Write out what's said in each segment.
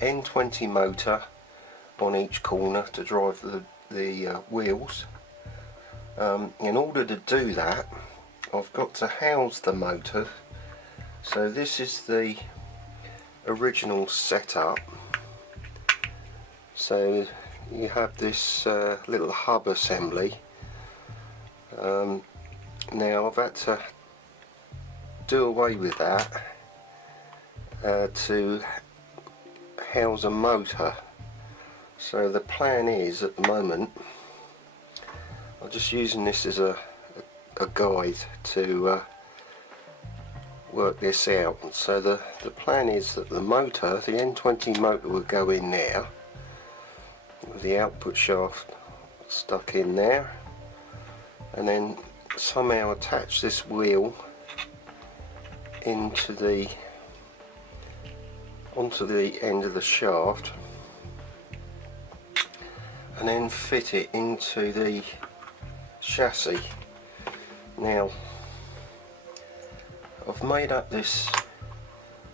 N20 motor on each corner to drive the wheels. In order to do that, I've got to house the motor. So this is the original setup. So you have this little hub assembly. Now I've had to do away with that to house a motor. So the plan is, at the moment, I'm just using this as a guide to work this out. So the plan is that the motor, the N20 motor, will go in there with the output shaft stuck in there, and then somehow attach this wheel onto the end of the shaft, and then fit it into the chassis. Now I've made up this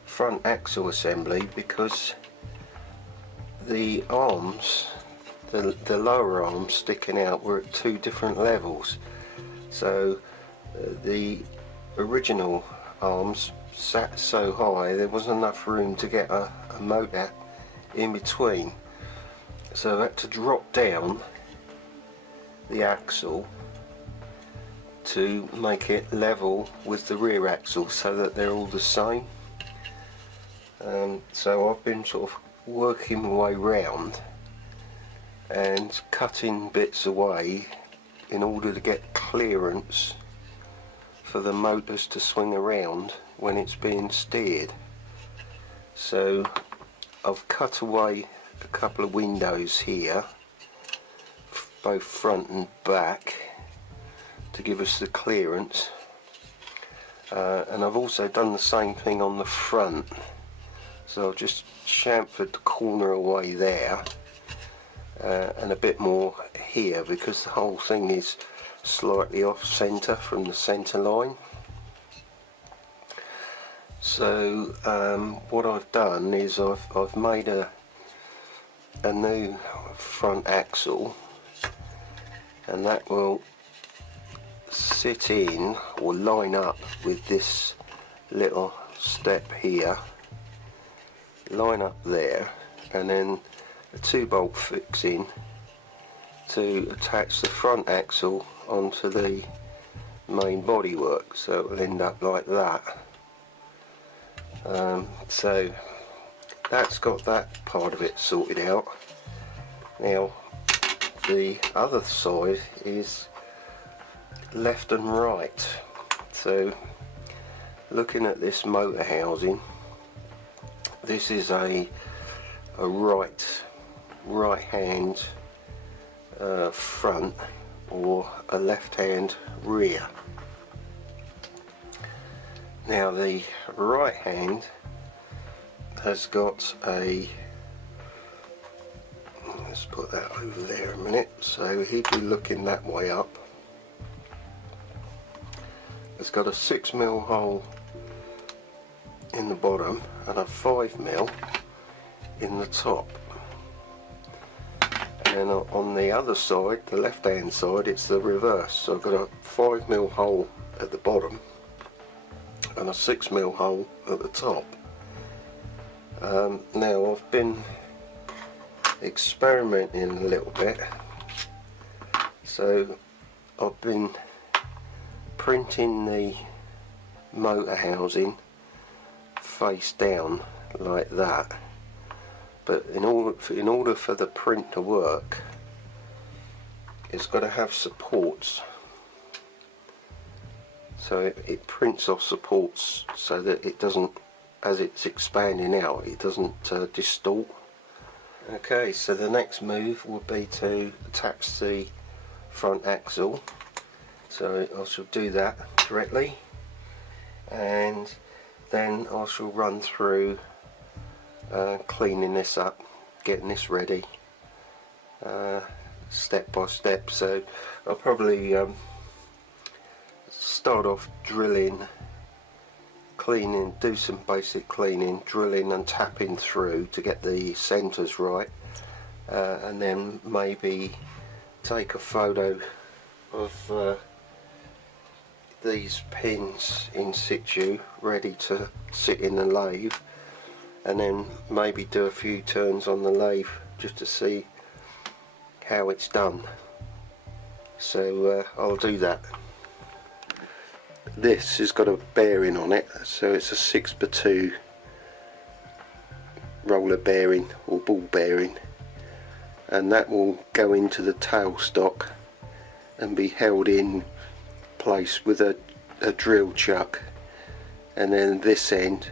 front axle assembly because the arms, the lower arms sticking out, were at two different levels. So the original arms sat so high there wasn't enough room to get a motor in between, so I had to drop down the axle to make it level with the rear axle so that they're all the same. So I've been sort of working my way round and cutting bits away in order to get clearance for the motors to swing around when it's being steered. So I've cut away a couple of windows here, both front and back, to give us the clearance, and I've also done the same thing on the front. So I've just chamfered the corner away there, and a bit more here, because the whole thing is slightly off centre from the centre line. So what I've done is I've made a new front axle, and that will sit in or line up with this little step here, line up there, and then a 2-bolt fixing to attach the front axle onto the main bodywork, so it will end up like that. So that's got that part of it sorted out. Now the other side is left and right. So looking at this motor housing, this is a right hand front, or a left hand rear. Now the right hand has got a, let's put that over there a minute, so he'd be looking that way up. It's got a 6mm hole in the bottom and a 5mm in the top. And then on the other side, the left hand side, it's the reverse. So I've got a 5mm hole at the bottom and a 6mm hole at the top. Now I've been experimenting a little bit, so I've been printing the motor housing face down like that, but in order for the print to work, it's got to have supports. So it prints off supports so that it doesn't, as it's expanding out, it doesn't distort. Okay, so the next move will be to attach the front axle. So I shall do that directly, and then I shall run through cleaning this up, getting this ready step by step. So I'll probably start off drilling cleaning, do some basic cleaning, drilling and tapping through to get the centres right, and then maybe take a photo of these pins in situ ready to sit in the lathe, and then maybe do a few turns on the lathe just to see how it's done. So I'll do that. This has got a bearing on it, so it's a 6x2 roller bearing or ball bearing, and that will go into the tailstock and be held in place with a drill chuck, and then this end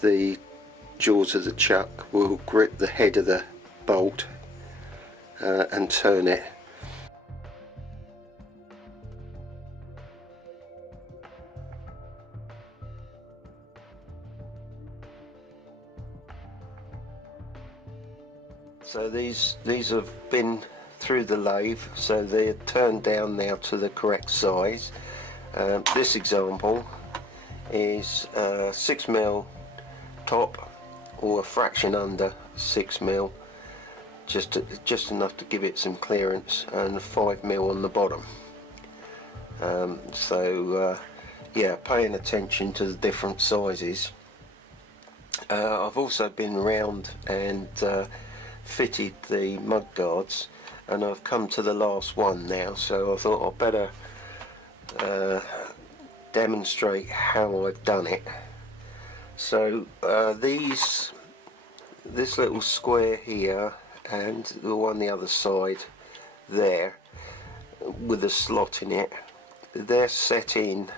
the jaws of the chuck will grip the head of the bolt and turn it. So these have been through the lathe, so they're turned down now to the correct size. This example is 6mm top, or a fraction under 6mm, just enough to give it some clearance, and 5mm on the bottom. Yeah, paying attention to the different sizes. I've also been round and fitted the Mudgaurds, and I've come to the last one now, so I thought I'd better demonstrate how I've done it. So this little square here and the one the other side there with a slot in it, they're set in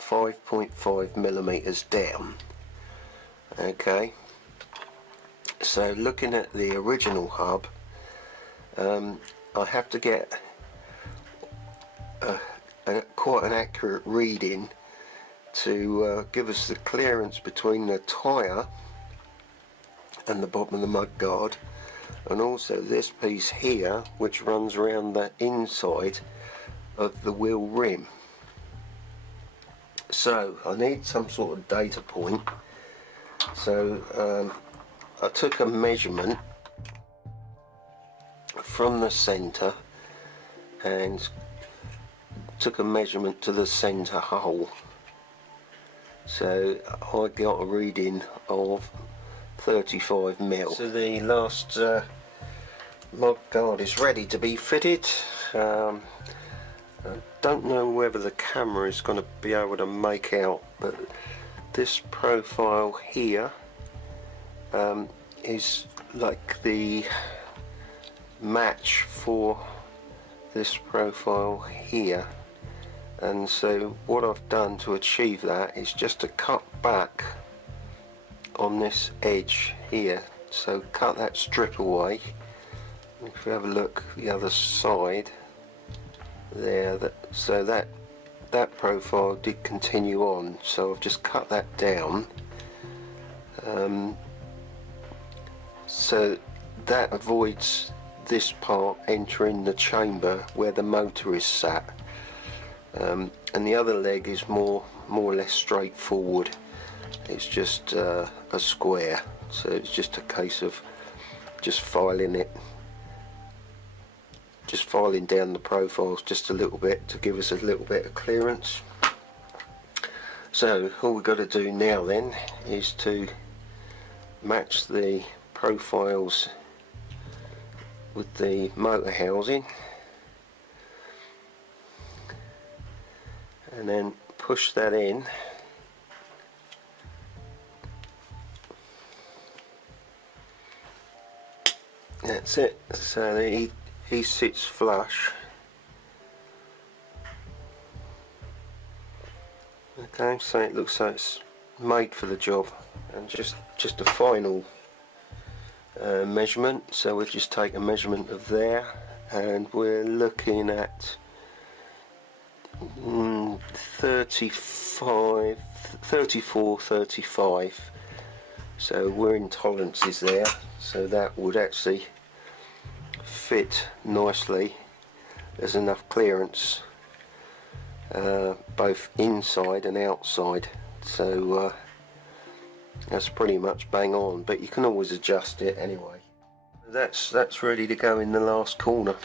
5.5mm down. Okay, so looking at the original hub, I have to get quite an accurate reading to give us the clearance between the tyre and the bottom of the mudguard, and also this piece here which runs around the inside of the wheel rim. So I need some sort of data point, so I took a measurement from the centre and took a measurement to the centre hole. So I got a reading of 35mm. So the last mudguard is ready to be fitted. I don't know whether the camera is going to be able to make out, but this profile here is like the match for this profile here, and so what I've done to achieve that is just to cut back on this edge here. So cut that strip away. If you have a look the other side there, so that profile did continue on, so I've just cut that down. So that avoids this part entering the chamber where the motor is sat, and the other leg is more or less straightforward. It's just a square, so it's just a case of just filing down the profiles just a little bit to give us a little bit of clearance. So all we've got to do now then is to match the profiles with the motor housing, and then push that in. That's it. So he sits flush. Okay, so it looks like it's made for the job, and just a final measurement. So we'll just take a measurement of there, and we're looking at 34, 35. So we're in tolerances there, so that would actually fit nicely. There's enough clearance both inside and outside so that's pretty much bang on, but you can always adjust it anyway. That's ready to go in the last corner.